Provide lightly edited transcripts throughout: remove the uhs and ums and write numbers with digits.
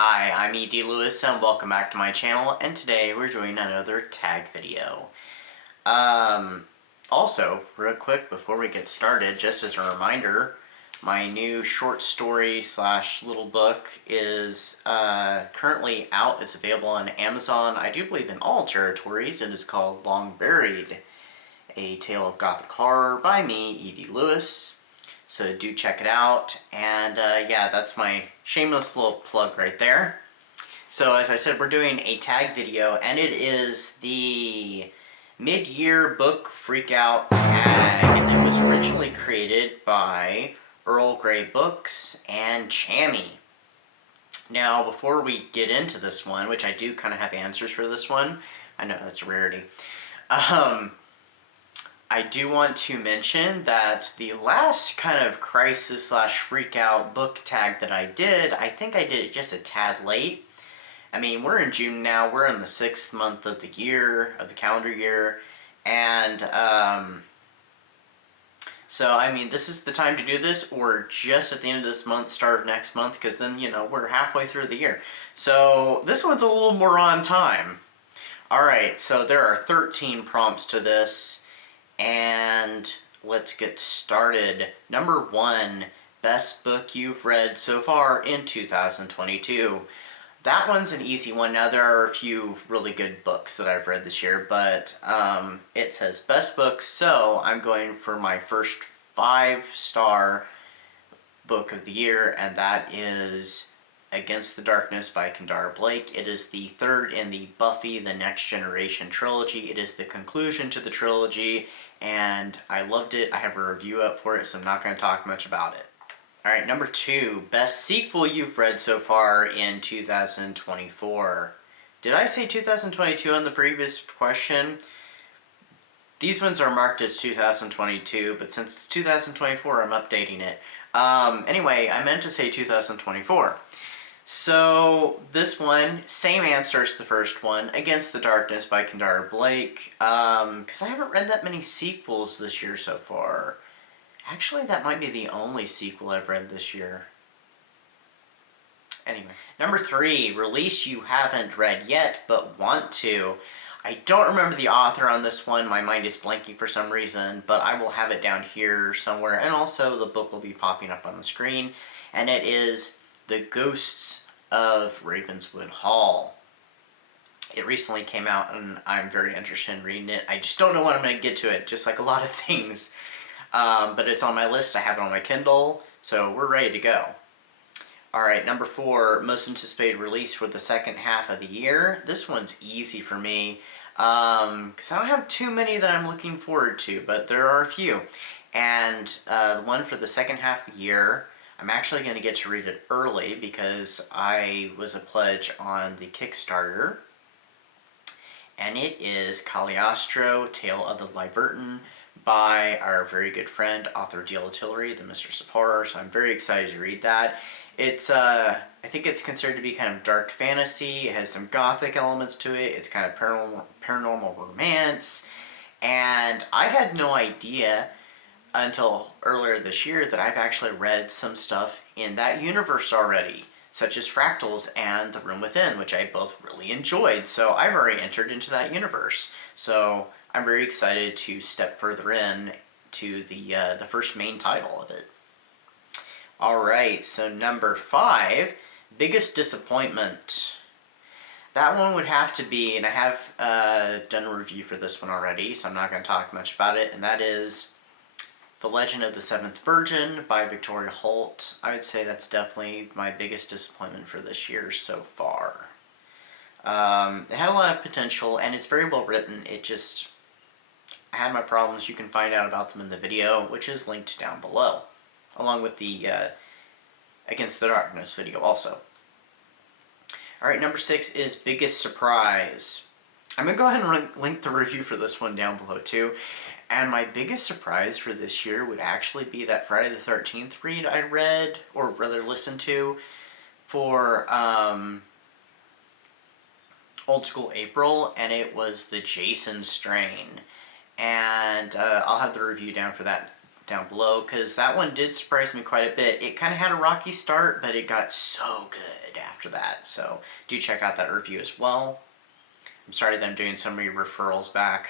Hi, I'm E.D. Lewis and welcome back to my channel, and today we're doing another tag video. Also, real quick before we get started, just as a reminder, my new short story / little book is currently out. It's available on Amazon, I do believe in all territories. It is called Long Buried, a tale of gothic horror by me, E.D. Lewis. So do check it out, and yeah, that's my shameless little plug right there. So as I said, we're doing a tag video, and it is the Mid-Year Book Freakout Tag, and it was originally created by Earl Grey Books and Chammy. Now, before we get into this one, which I do kind of have answers for this one, I know that's a rarity, I do want to mention that the last kind of crisis / freakout book tag that I think I did it just a tad late. I mean, we're in June now, we're in the 6th month of the year, of the calendar year, and so I mean, this is the time to do this, or just at the end of this month, start of next month, because then, you know, we're halfway through the year. So this one's a little more on time. Alright, so there are 13 prompts to this, and let's get started. Number 1, best book you've read so far in 2022. That one's an easy one. Now, there are a few really good books that I've read this year, but it says best book, so I'm going for my first 5-star book of the year, and that is Against the Darkness by Kendare Blake. It is the third in the Buffy the Next Generation trilogy. It is the conclusion to the trilogy, and I loved it. I have a review up for it, so I'm not going to talk much about it. Alright, number 2, best sequel you've read so far in 2024. Did I say 2022 on the previous question? These ones are marked as 2022, but since it's 2024, I'm updating it. Anyway, I meant to say 2024. So, this one, same answer as the first one, Against the Darkness by Kendare Blake, because I haven't read that many sequels this year so far. Actually, that might be the only sequel I've read this year. Anyway, number 3, release you haven't read yet, but want to. I don't remember the author on this one, my mind is blanking for some reason, but I will have it down here somewhere, and also the book will be popping up on the screen, and it is The Ghosts of Ravenswood Hall. It recently came out, and I'm very interested in reading it. I just don't know when I'm going to get to it, just like a lot of things. But it's on my list, I have it on my Kindle, so we're ready to go. Alright, number 4, most anticipated release for the second half of the year. This one's easy for me, because I don't have too many that I'm looking forward to, but there are a few. And the one for the second half of the year, I'm actually going to get to read it early because I was a pledge on the Kickstarter. And it is Cagliostro, Tale of the Libertin, by our very good friend, author Deal Tillery, the Mistress of Horror, so I'm very excited to read that. It's, I think it's considered to be kind of dark fantasy, it has some gothic elements to it, it's kind of paranormal romance, and I had no idea until earlier this year that I've actually read some stuff in that universe already, such as Fractals and The Room Within, which I both really enjoyed, so I've already entered into that universe. So I'm very excited to step further in to the first main title of it. Alright, so number 5, biggest disappointment. That one would have to be, and I have done a review for this one already, so I'm not going to talk much about it, and that is The Legend of the Seventh Virgin by Victoria Holt. I would say that's definitely my biggest disappointment for this year so far. It had a lot of potential, and it's very well written. It just, I had my problems. You can find out about them in the video, which is linked down below, along with the Against the Darkness video also. Alright, number 6 is biggest surprise. I'm going to go ahead and link the review for this one down below too. And my biggest surprise for this year would actually be that Friday the 13th read I read, or rather listened to, for Old School April, and it was the Jason Strain. And I'll have the review down for that down below, because that one did surprise me quite a bit. It kind of had a rocky start, but it got so good after that. So do check out that review as well. I'm sorry that I'm doing so many referrals back.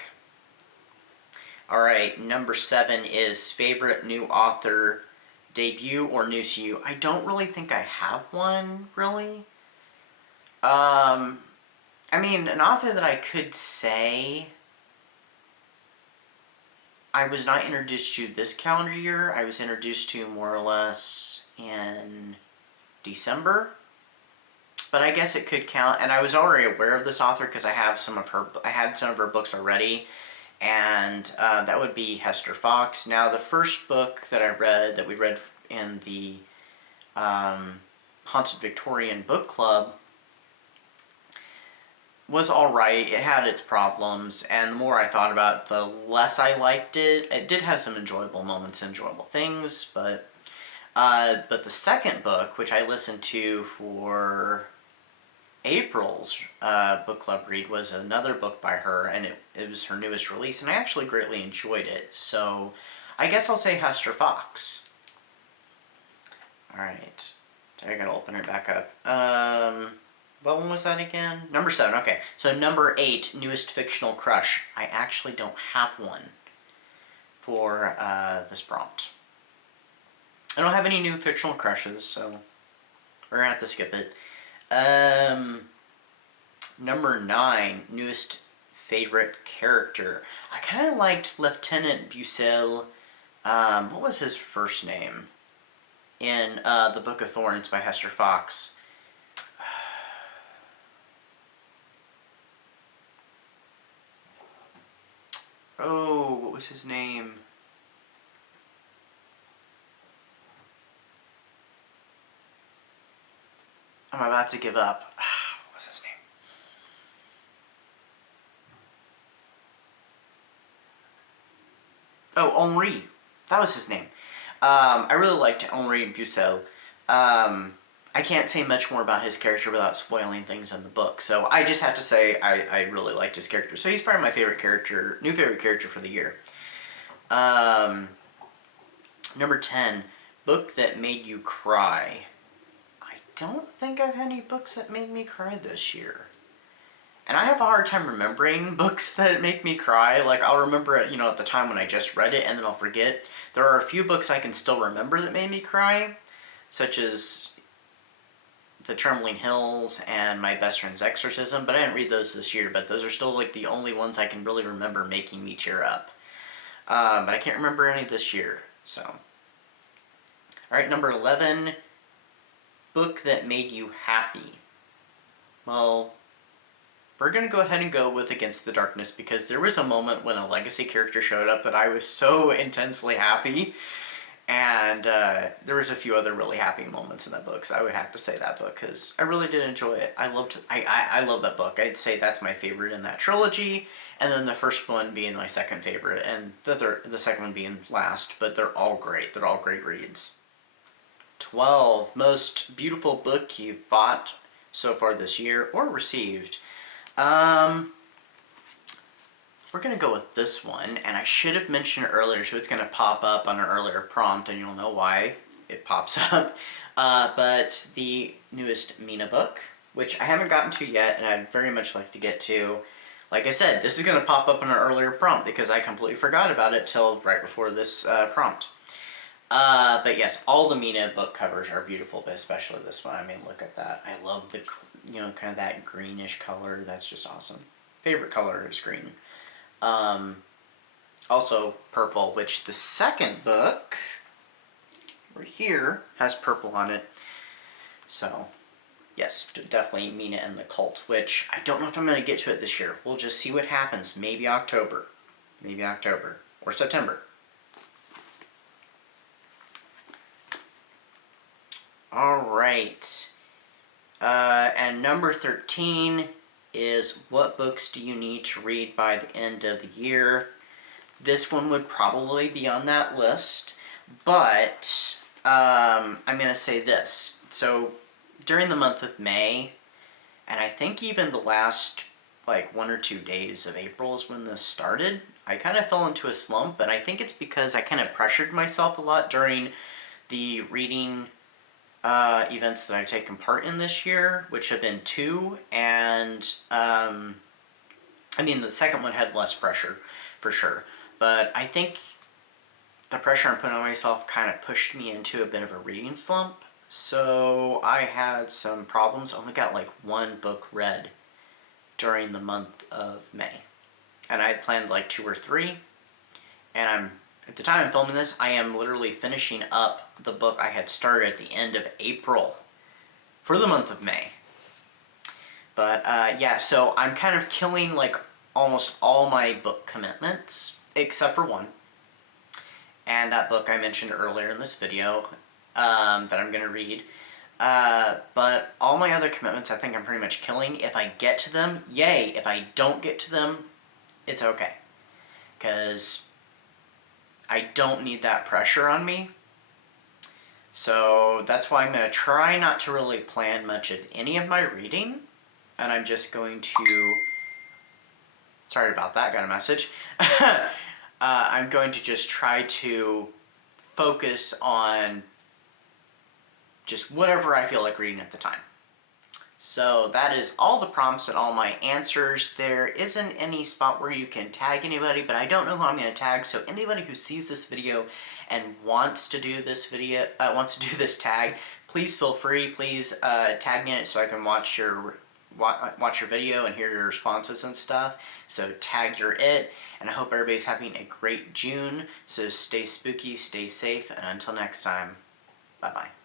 All right, number 7 is favorite new author debut or new to you. I don't really think I have one, really. I mean, an author that I could say I was not introduced to this calendar year. I was introduced to more or less in December. But I guess it could count, and I was already aware of this author because I had some of her books already, and that would be Hester Fox. Now, the first book that we read in the Haunted Victorian Book Club, was alright. It had its problems, and the more I thought about it, the less I liked it. It did have some enjoyable moments, enjoyable things, but the second book, which I listened to for April's book club read, was another book by her, and it was her newest release, and I actually greatly enjoyed it. So I guess I'll say Hester Fox. Alright, I gotta open it back up. What one was that again? Number 7, okay. So number 8, newest fictional crush. I actually don't have one for this prompt. I don't have any new fictional crushes, so we're gonna have to skip it. Number 9, newest favorite character. I kind of liked Lieutenant Bucel. What was his first name? In The Book of Thorns by Hester Fox. Oh, what was his name? I'm about to give up. What was his name? Oh, Henri. That was his name. I really liked Henri Bucel. I can't say much more about his character without spoiling things in the book, so I just have to say I really liked his character. So he's probably my favorite character, new favorite character for the year. Number 10, book that made you cry. I don't think I've had any books that made me cry this year. And I have a hard time remembering books that make me cry. Like, I'll remember it, at the time when I just read it, and then I'll forget. There are a few books I can still remember that made me cry, such as The Trembling Hills and My Best Friend's Exorcism, but I didn't read those this year, but those are still, like, the only ones I can really remember making me tear up. But I can't remember any this year, so. Alright, number 11, book that made you happy. Well, we're going to go ahead and go with Against the Darkness, because there was a moment when a legacy character showed up that I was so intensely happy, and there was a few other really happy moments in that book, so I would have to say that book, because I really did enjoy it. I love that book. I'd say that's my favorite in that trilogy, and then the first one being my second favorite, and the second one being last, but they're all great. They're all great reads. 12, most beautiful book you bought so far this year or received. We're going to go with this one, and I should have mentioned it earlier, so it's going to pop up on an earlier prompt, and you'll know why it pops up. But the newest Mina book, which I haven't gotten to yet, and I'd very much like to get to. Like I said, this is going to pop up in an earlier prompt, because I completely forgot about it till right before this prompt. But yes, all the Mina book covers are beautiful, but especially this one. I mean, look at that. I love the, kind of that greenish color. That's just awesome. Favorite color is green. Also purple, which the second book right here has purple on it. So, yes, definitely Mina and the Cult, which I don't know if I'm going to get to it this year. We'll just see what happens. Maybe October. Maybe October. Or September. Alright. And number 13 is, what books do you need to read by the end of the year? This one would probably be on that list, but I'm going to say this. So during the month of May, and I think even the last like 1 or 2 days of April is when this started. I kind of fell into a slump, and I think it's because I kind of pressured myself a lot during the reading events that I've taken part in this year, which have been 2, and I mean, the second one had less pressure, for sure, but I think the pressure I'm putting on myself kind of pushed me into a bit of a reading slump, so I had some problems. I only got like 1 book read during the month of May, and I had planned like 2 or 3, and at the time I'm filming this, I am literally finishing up the book I had started at the end of April for the month of May. But yeah, so I'm kind of killing like almost all my book commitments, except for 1. And that book I mentioned earlier in this video that I'm going to read. But all my other commitments I think I'm pretty much killing. If I get to them, yay. If I don't get to them, it's okay. Because I don't need that pressure on me. So that's why I'm going to try not to really plan much of any of my reading. And I'm just going to... Sorry about that, got a message. I'm going to just try to focus on just whatever I feel like reading at the time. So that is all the prompts and all my answers. There isn't any spot where you can tag anybody, but I don't know who I'm going to tag, so anybody who sees this video and wants to do this tag, please feel free. Please tag me in it so I can watch your video and hear your responses and stuff. So tag your it, and I hope everybody's having a great June. So stay spooky, stay safe, and until next time, bye-bye.